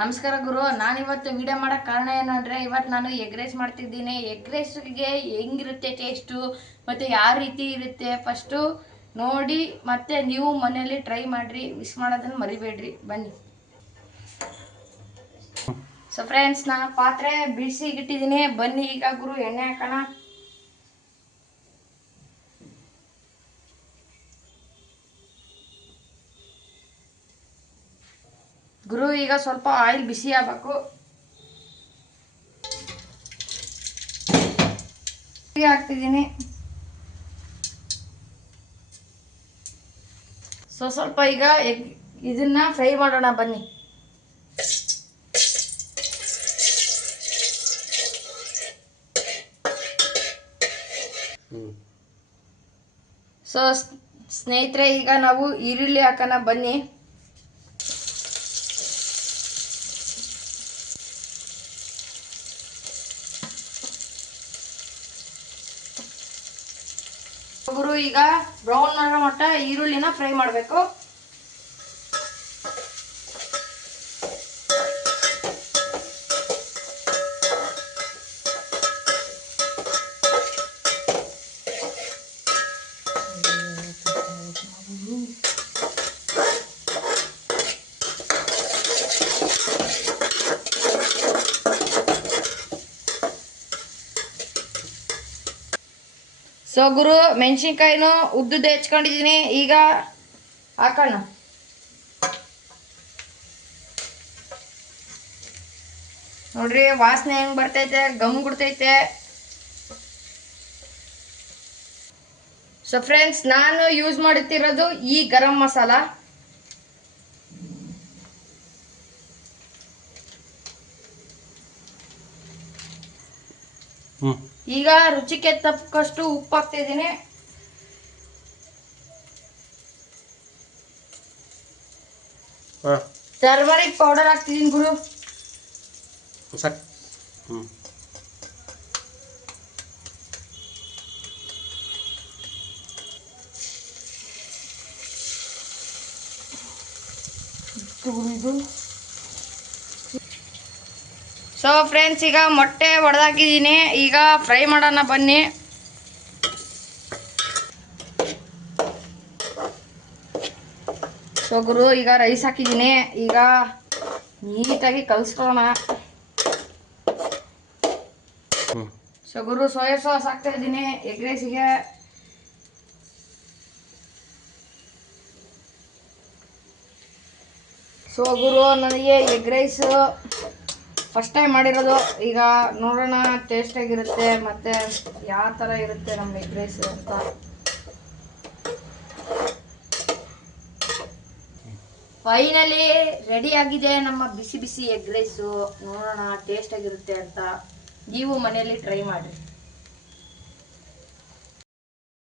ನಮಸ್ಕಾರ ಗುರು. ನಾನಿವತ್ತು ವಿಡಿಯೋ ಮಾಡೋಕ್ಕೆ ಕಾರಣ ಏನು ಅಂದರೆ, ಇವತ್ತು ನಾನು ಎಗ್ ರೈಸ್ ಮಾಡ್ತಿದ್ದೀನಿ. ಎಗ್ ರೈಸ್ಗೆ ಹೆಂಗಿರುತ್ತೆ ಟೇಸ್ಟು ಮತ್ತು ಯಾವ ರೀತಿ ಇರುತ್ತೆ ಫಸ್ಟು ನೋಡಿ, ಮತ್ತು ನೀವು ಮನೆಯಲ್ಲಿ ಟ್ರೈ ಮಾಡಿರಿ. ಮಿಸ್ ಮಾಡೋದನ್ನು ಮರಿಬೇಡ್ರಿ. ಬನ್ನಿ. ಸೊ ಫ್ರೆಂಡ್ಸ್, ನಾನು ಪಾತ್ರೆ ಬಿಸಿಗಿಟ್ಟಿದ್ದೀನಿ. ಬನ್ನಿ ಈಗ ಗುರು ಎಣ್ಣೆ ಹಾಕೋಣ. ಗುರು ಈಗ ಸ್ವಲ್ಪ ಆಯಿಲ್ ಬಿಸಿ ಆಗಬೇಕು. ಹಾಕ್ತಿದ್ದೀನಿ. ಸ್ವಲ್ಪ ಈಗ ಇದನ್ನ ಫ್ರೈ ಮಾಡೋಣ ಬನ್ನಿ. ಸ್ನೇಹಿತರೆ, ಈಗ ನಾವು ಈರುಳ್ಳಿ ಹಾಕೋಣ ಬನ್ನಿ. ಗುರು ಈಗ ಬ್ರೌನ್ ಮಾಡೋ ಮಟ್ಟ ಈರುಳ್ಳಿನ ಫ್ರೈ ಮಾಡಬೇಕು. ಸೊ ಗುರು, ಮೆಣಸಿನ್ಕಾಯಿನೂ ಉದ್ದುದ್ದು ಹೆಚ್ಕೊಂಡಿದ್ದೀನಿ. ಈಗ ಹಾಕೋಣ. ನೋಡ್ರಿ ವಾಸನೆ ಹೆಂಗ್ ಬರ್ತೈತೆ, ಗಮ್ ಗುಡ್ತೈತೆ. ಸೊ ಫ್ರೆಂಡ್ಸ್, ನಾನು ಯೂಸ್ ಮಾಡುತ್ತಿರೋದು ಈ ಗರಂ ಮಸಾಲ. ಈಗ ರುಚಿಗೆ ತಕ್ಕಷ್ಟು ಉಪ್ಪು ಹಾಕ್ತಿದ್ದೀನಿ. ಟರ್ಮರಿಕ್ ಪೌಡರ್ ಹಾಕ್ತಿದ್ದೀನಿ ಗುರು. ಸೊ ಫ್ರೆಂಡ್ಸ್, ಈಗ ಮೊಟ್ಟೆ ಒಡೆದಾಕಿದ್ದೀನಿ. ಈಗ ಫ್ರೈ ಮಾಡೋಣ ಬನ್ನಿ. ಸೊ ಗುರು, ಈಗ ರೈಸ್ ಹಾಕಿದ್ದೀನಿ. ಈಗ ನೀಟಾಗಿ ಕಲಿಸ್ಕೊಳ್ಳೋಣ. ಸೊ ಗುರು, ಸೋಯಾ ಸಾಸ್ ಹಾಕ್ತಾ ಇದ್ದೀನಿ ಎಗ್ ರೈಸಿಗೆ. ಸೊ ಗುರು, ನನಗೆ ಎಗ್ ರೈಸ್ ಫಸ್ಟ್ ಟೈಮ್ ಮಾಡಿರೋದು. ಈಗ ನೋಡೋಣ ಟೇಸ್ಟ್ ಆಗಿರುತ್ತೆ ಮತ್ತು ಯಾವ ಥರ ಇರುತ್ತೆ ನಮ್ಮ ಎಗ್ ರೈಸ್ ಅಂತ. ಫೈನಲಿ ರೆಡಿ ಆಗಿದೆ ನಮ್ಮ ಬಿಸಿ ಬಿಸಿ ಎಗ್ ರೈಸು. ನೋಡೋಣ ಟೇಸ್ಟ್ ಆಗಿರುತ್ತೆ ಅಂತ. ನೀವು ಮನೆಯಲ್ಲಿ ಟ್ರೈ ಮಾಡಿರಿ.